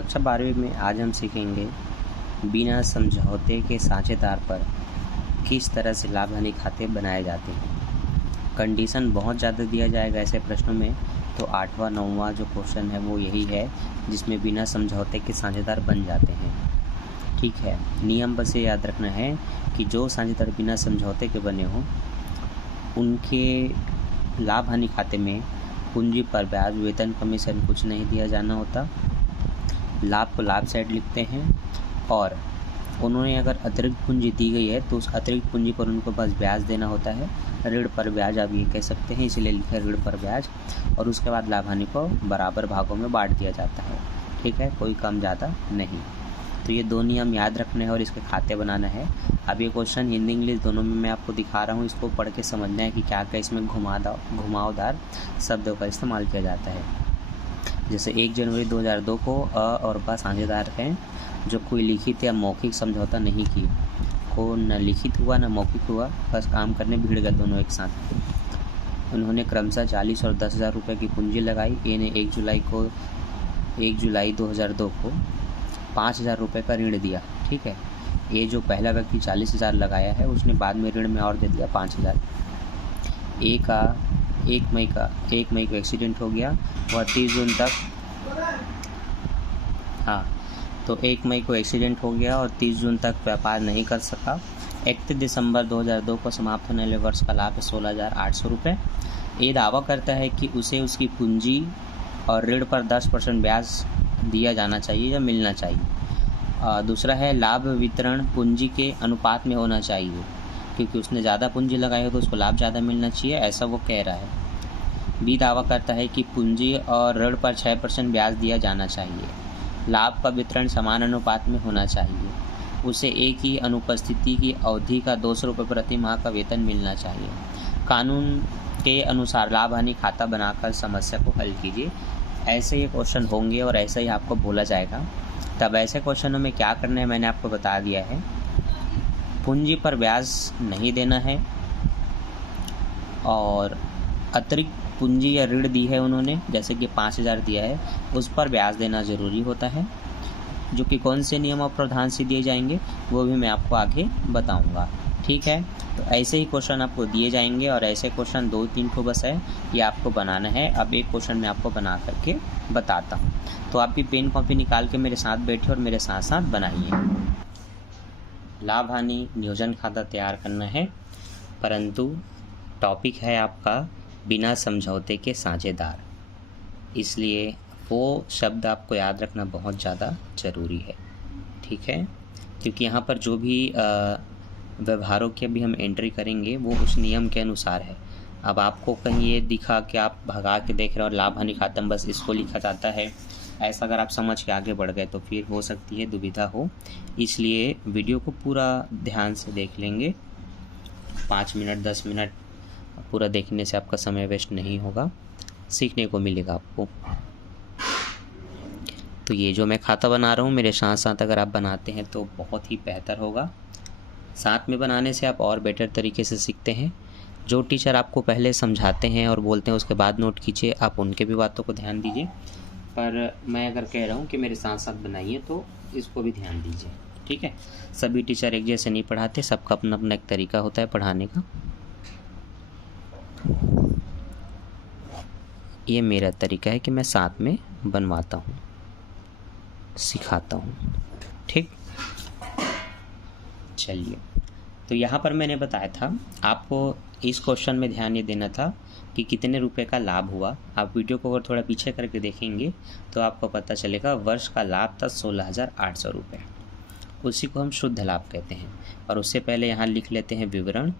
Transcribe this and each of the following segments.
कक्षा 12वीं में आज हम सीखेंगे बिना समझौते के साझेदार पर किस तरह से लाभ हानि खाते बनाए जाते हैं। कंडीशन बहुत ज़्यादा दिया जाएगा ऐसे प्रश्नों में, तो 8वां 9वां जो क्वेश्चन है वो यही है जिसमें बिना समझौते के साझेदार बन जाते हैं। ठीक है, नियम बस ये याद रखना है कि जो साझेदार बिना समझौते के बने हों उनके लाभ हानि खाते में पूंजी पर ब्याज, वेतन, कमीशन कुछ नहीं दिया जाना होता। लाभ को लाभ साइड लिखते हैं और उन्होंने अगर अतिरिक्त पूंजी दी गई है तो उस अतिरिक्त पूंजी पर उनको बस ब्याज देना होता है। ऋण पर ब्याज आप ये कह सकते हैं, इसलिए लिखा है ऋण पर ब्याज। और उसके बाद लाभ हानि को बराबर भागों में बांट दिया जाता है। ठीक है, कोई कम ज़्यादा नहीं। तो ये दो नियम याद रखने हैं और इसके खाते बनाना है। अब ये क्वेश्चन हिंदी इंग्लिश दोनों में मैं आपको दिखा रहा हूँ, इसको पढ़ के समझना है कि क्या क्या इसमें घुमावदार शब्दों का इस्तेमाल किया जाता है। जैसे 1 जनवरी 2002 को अ और ब साझेदार हैं जो कोई लिखित या मौखिक समझौता नहीं किए। को न लिखित हुआ न मौखिक हुआ, बस काम करने भीड़ गए दोनों एक साथ। उन्होंने क्रमशः 40 और 10,000 रुपये की पूंजी लगाई। ए ने 1 जुलाई 2002 को 5,000 रुपये का ऋण दिया। ठीक है, ये जो पहला व्यक्ति 40,000 लगाया है उसने बाद में ऋण में और दे दिया 5,000। ए का 1 मई को एक्सीडेंट हो गया, वह 30 जून तक तो 1 मई को एक्सीडेंट हो गया और 30 जून तक व्यापार नहीं कर सका। 31 दिसंबर 2002 को समाप्त होने वाले वर्ष का लाभ है 16,800 रुपये। ये दावा करता है कि उसे उसकी पूंजी और ऋण पर 10% ब्याज दिया जाना चाहिए या मिलना चाहिए। दूसरा है लाभ वितरण पूंजी के अनुपात में होना चाहिए, क्योंकि उसने ज़्यादा पूंजी लगाई हो तो उसको लाभ ज़्यादा मिलना चाहिए, ऐसा वो कह रहा है। बी दावा करता है कि पूंजी और ऋण पर 6% ब्याज दिया जाना चाहिए। लाभ का वितरण समान अनुपात में होना चाहिए। उसे एक ही अनुपस्थिति की अवधि का 200 रुपये प्रति माह का वेतन मिलना चाहिए। कानून के अनुसार लाभ हानि खाता बनाकर समस्या को हल कीजिए। ऐसे ये क्वेश्चन होंगे और ऐसा ही आपको बोला जाएगा। तब ऐसे क्वेश्चनों में क्या करना है मैंने आपको बता दिया है। पूंजी पर ब्याज नहीं देना है और अतिरिक्त पूंजी या ऋण दी है उन्होंने, जैसे कि 5,000 दिया है, उस पर ब्याज देना ज़रूरी होता है। जो कि कौन से नियम और प्रावधान से दिए जाएंगे वो भी मैं आपको आगे बताऊंगा। ठीक है, तो ऐसे ही क्वेश्चन आपको दिए जाएंगे और ऐसे क्वेश्चन 2-3 को बस है, ये आपको बनाना है। अब एक क्वेश्चन मैं आपको बना करके बताता हूँ, तो आप भी पेन कॉपी निकाल के मेरे साथ बैठे और मेरे साथ साथ बनाइए। लाभ हानि नियोजन खाता तैयार करना है, परंतु टॉपिक है आपका बिना समझौते के साझेदार, इसलिए वो शब्द आपको याद रखना बहुत ज़्यादा ज़रूरी है। ठीक है, क्योंकि यहाँ पर जो भी व्यवहारों की अभी हम एंट्री करेंगे वो उस नियम के अनुसार है। अब आपको कहीं ये दिखा कि आप भगा के देख रहे हो और लाभ हानि खाता बस इसको लिखा जाता है, ऐसा अगर आप समझ के आगे बढ़ गए तो फिर हो सकती है दुविधा हो। इसलिए वीडियो को पूरा ध्यान से देख लेंगे। 5 मिनट 10 मिनट पूरा देखने से आपका समय वेस्ट नहीं होगा, सीखने को मिलेगा आपको। तो ये जो मैं खाता बना रहा हूँ मेरे साथ साथ अगर आप बनाते हैं तो बहुत ही बेहतर होगा। साथ में बनाने से आप और बेटर तरीके से सीखते हैं। जो टीचर आपको पहले समझाते हैं और बोलते हैं उसके बाद नोट कीजिए, आप उनके भी बातों को ध्यान दीजिए। पर मैं अगर कह रहा हूँ कि मेरे साथ साथ बनाइए तो इसको भी ध्यान दीजिए। ठीक है, सभी टीचर एक जैसे नहीं पढ़ाते, सबका अपना अपना एक तरीका होता है पढ़ाने का। ये मेरा तरीका है कि मैं साथ में बनवाता हूँ, सिखाता हूँ। ठीक, चलिए, तो यहाँ पर मैंने बताया था आपको इस क्वेश्चन में ध्यान ये देना था कि कितने रुपए का लाभ हुआ। आप वीडियो को अगर थोड़ा पीछे करके देखेंगे तो आपको पता चलेगा वर्ष का लाभ था 16,800 रुपये। उसी को हम शुद्ध लाभ कहते हैं। और उससे पहले यहाँ लिख लेते हैं विवरण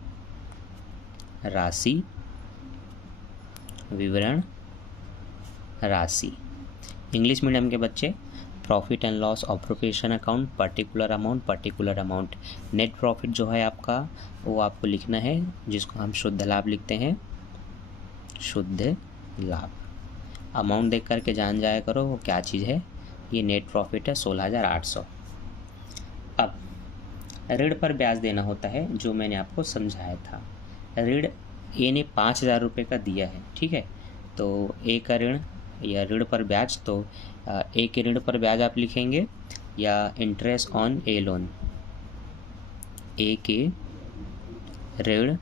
राशि। इंग्लिश मीडियम के बच्चे profit and loss observation account, particular amount. Net profit जो है आपका वो आपको लिखना है, जिसको हम शुद्ध लाभ लिखते हैं, शुद्ध लाभ। अमाउंट देख करके जान जाया करो वो क्या चीज़ है। ये नेट प्रॉफिट है 16,800। अब ऋण पर ब्याज देना होता है, जो मैंने आपको समझाया था। ऋण ए ने 5,000 रुपये का दिया है। ठीक है, तो ए का ऋण या ऋण पर ब्याज, तो ए के ऋण पर ब्याज आप लिखेंगे या इंटरेस्ट ऑन ए लोन, ए के ऋण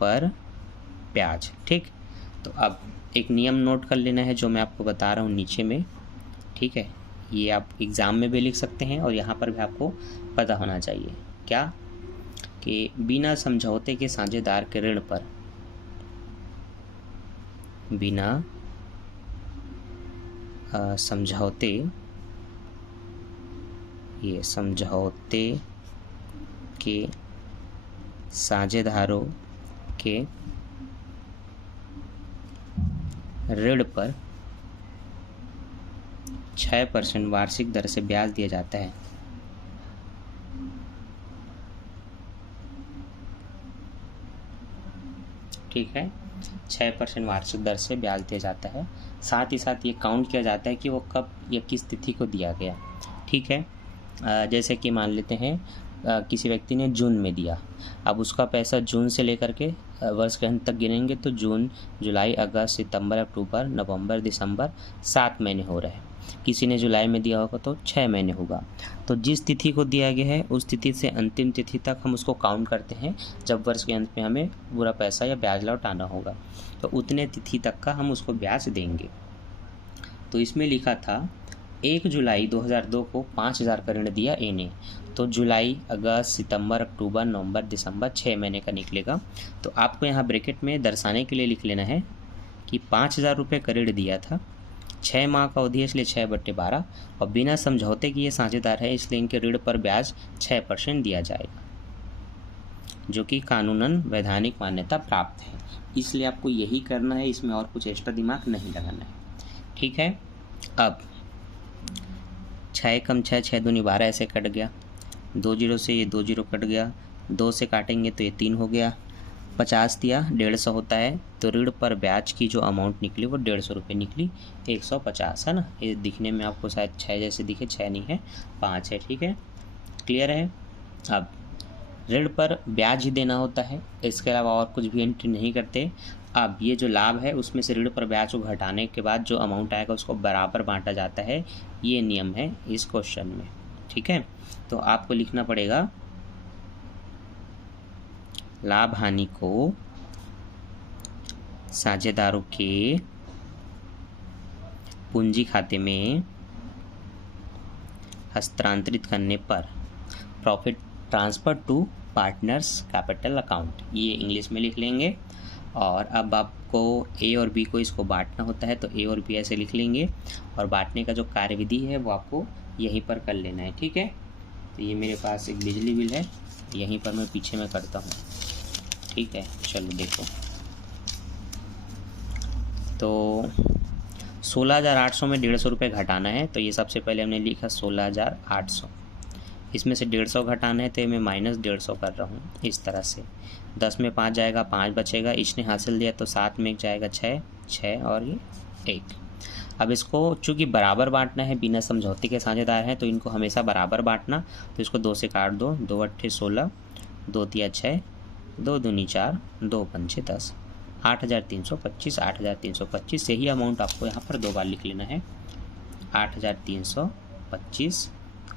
पर ब्याज। ठीक, तो अब एक नियम नोट कर लेना है जो मैं आपको बता रहा हूँ नीचे में। ठीक है, ये आप एग्ज़ाम में भी लिख सकते हैं और यहाँ पर भी आपको पता होना चाहिए क्या, कि बिना समझौते के साझेदार के ऋण पर, बिना समझौते, ये समझौते के साझेदारों के ऋण पर 6% वार्षिक दर से ब्याज दिया जाता है। ठीक है, 6% वार्षिक दर से ब्याज दिया जाता है। साथ ही साथ ये काउंट किया जाता है कि वो कब या किस तिथि को दिया गया। ठीक है, जैसे कि मान लेते हैं किसी व्यक्ति ने जून में दिया, अब उसका पैसा जून से लेकर के वर्ष के अंत तक गिनेंगे तो जून, जुलाई, अगस्त, सितंबर, अक्टूबर, नवंबर, दिसंबर, 7 महीने हो रहे हैं। किसी ने जुलाई में दिया होगा तो 6 महीने होगा। तो जिस तिथि को दिया गया है उस तिथि से अंतिम तिथि तक हम उसको काउंट करते हैं, जब वर्ष के अंत में हमें पूरा पैसा या ब्याज लौटाना होगा तो उतने तिथि तक का हम उसको ब्याज देंगे। तो इसमें लिखा था 1 जुलाई 2002 को 5,000 का ऋण दिया ए ने, तो जुलाई, अगस्त, सितंबर, अक्टूबर, नवंबर, दिसंबर 6 महीने का निकलेगा। तो आपको यहाँ ब्रैकेट में दर्शाने के लिए लिख लेना है कि 5,000 रुपये का ऋण दिया था, 6 माह का अवधि है इसलिए 6/12, और बिना समझौते कि ये साझेदार है इसलिए इनके ऋण पर ब्याज 6% दिया जाएगा, जो कि कानूनन वैधानिक मान्यता प्राप्त है। इसलिए आपको यही करना है, इसमें और कुछ एक्स्ट्रा दिमाग नहीं लगाना है। ठीक है, अब 6 कम 6, 6 दूनी 12 ऐसे कट गया, 2 जीरो से ये 2 जीरो कट गया, 2 से काटेंगे तो ये 3 हो गया, 50 दिया 150 होता है, तो ऋण पर ब्याज की जो अमाउंट निकली वो 150 रुपये निकली, 150 है ना। ये दिखने में आपको शायद 6 जैसे दिखे, 6 नहीं है 5 है। ठीक है, क्लियर है। अब ऋण पर ब्याज ही देना होता है, इसके अलावा और कुछ भी एंट्री नहीं करते। अब ये जो लाभ है उसमें से ऋण पर ब्याज को घटाने के बाद जो अमाउंट आएगा उसको बराबर बांटा जाता है, ये नियम है इस क्वेश्चन में। ठीक है, तो आपको लिखना पड़ेगा लाभ हानि को साझेदारों के पूंजी खाते में हस्तांतरित करने पर profit transfer to partners capital account, ये इंग्लिश में लिख लेंगे। और अब आपको ए और बी को इसको बांटना होता है, तो ए और बी ऐसे लिख लेंगे, और बांटने का जो कार्यविधि है वो आपको यहीं पर कर लेना है। ठीक है, तो ये मेरे पास एक बिजली बिल है, यहीं पर मैं पीछे में करता हूँ। ठीक है, चलो देखो, तो 16,800 में 150 रुपये घटाना है, तो ये सबसे पहले हमने लिखा 16,800, इसमें से 150 घटाना है तो मैं -150 कर रहा हूँ इस तरह से। 10 में 5 जाएगा, 5 बचेगा, इसने हासिल दिया तो 7 में 1 जाएगा 6, 6 और ये 1। अब इसको चूँकि बराबर बांटना है, बिना समझौते के साझेदार हैं तो इनको हमेशा बराबर बांटना, तो इसको 2 से काट दो, 2 अट्ठे 16, 2 तिया 6, 2 दूनी 4, 2 पंचे 10, 8,325। 8,325 से ही अमाउंट आपको यहाँ पर 2 बार लिख लेना है, 8,325,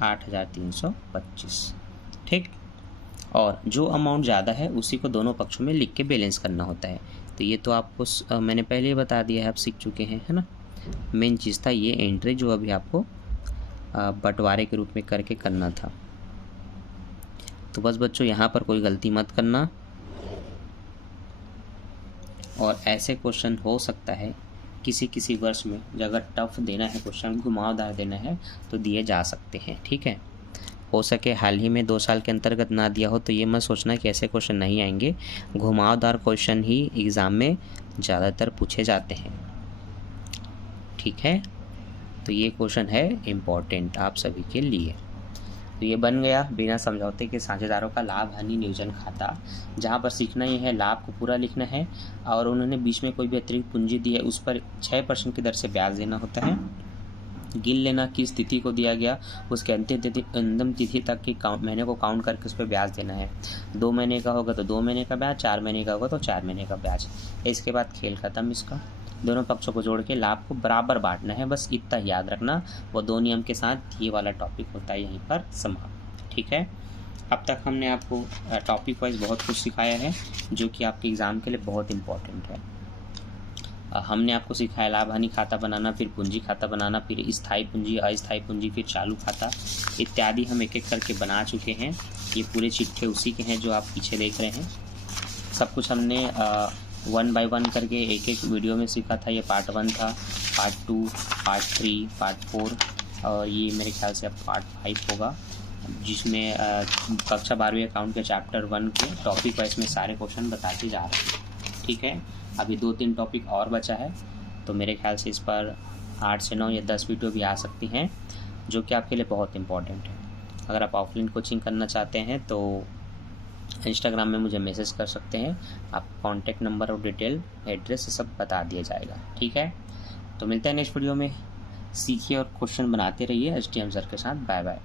8,325। ठीक, और जो अमाउंट ज़्यादा है उसी को दोनों पक्षों में लिख के बैलेंस करना होता है। तो ये तो आपको मैंने पहले ही बता दिया है, आप सीख चुके हैं, है ना। मेन चीज़ था ये एंट्री जो अभी आपको बंटवारे के रूप में करके करना था। तो बस बच्चों यहाँ पर कोई गलती मत करना, और ऐसे क्वेश्चन हो सकता है किसी वर्ष में अगर टफ देना है क्वेश्चन, घुमावदार देना है तो दिए जा सकते हैं। ठीक है, हो सके हाल ही में 2 साल के अंतर्गत ना दिया हो तो ये मत सोचना कि ऐसे क्वेश्चन नहीं आएंगे, घुमावदार क्वेश्चन ही एग्ज़ाम में ज़्यादातर पूछे जाते हैं। ठीक है, तो ये क्वेश्चन है इम्पॉर्टेंट आप सभी के लिए। तो ये बन गया बिना समझौते के साझेदारों का लाभ हानि नियोजन खाता, जहाँ पर सीखना ये है लाभ को पूरा लिखना है, और उन्होंने बीच में कोई भी अतिरिक्त पूंजी दी है उस पर 6% की दर से ब्याज देना होता है। गिन लेना किस तिथि को दिया गया, उसके अंतिम तिथि तक की महीने को काउंट करके उस पर ब्याज देना है। 2 महीने का होगा तो 2 महीने का ब्याज, 4 महीने का होगा तो 4 महीने का ब्याज। इसके बाद खेल खत्म इसका। दोनों पक्षों को जोड़ के लाभ को बराबर बांटना है, बस इतना याद रखना। वो 2 नियम के साथ ये वाला टॉपिक होता है यहीं पर समाप्त। ठीक है, अब तक हमने आपको टॉपिक वाइज बहुत कुछ सिखाया है जो कि आपके एग्ज़ाम के लिए बहुत इम्पॉर्टेंट है। हमने आपको सिखाया लाभ हानि खाता बनाना, फिर पूंजी खाता बनाना, फिर स्थायी पूंजी, अस्थायी पूंजी, फिर चालू खाता इत्यादि हम एक एक करके बना चुके हैं। ये पूरे चिट्ठे उसी के हैं जो आप पीछे देख रहे हैं। सब कुछ हमने 1 बाय 1 करके एक एक वीडियो में सीखा था। ये पार्ट 1 था, पार्ट 2, पार्ट 3, पार्ट 4 और ये मेरे ख्याल से अब पार्ट 5 होगा, जिसमें कक्षा 12वीं अकाउंट के चैप्टर 1 के टॉपिक वाइज में सारे क्वेश्चन बताते जा रहे हैं। ठीक है, अभी 2-3 टॉपिक और बचा है, तो मेरे ख्याल से इस पर 8 से 9 या 10 वीडियो भी आ सकती हैं जो कि आपके लिए बहुत इम्पॉर्टेंट है। अगर आप ऑफलाइन कोचिंग करना चाहते हैं तो इंस्टाग्राम में मुझे मैसेज कर सकते हैं, आप कॉन्टैक्ट नंबर और डिटेल एड्रेस सब बता दिया जाएगा। ठीक है, तो मिलते हैं नेक्स्ट वीडियो में। सीखिए और क्वेश्चन बनाते रहिए STM सर के साथ। Bye bye.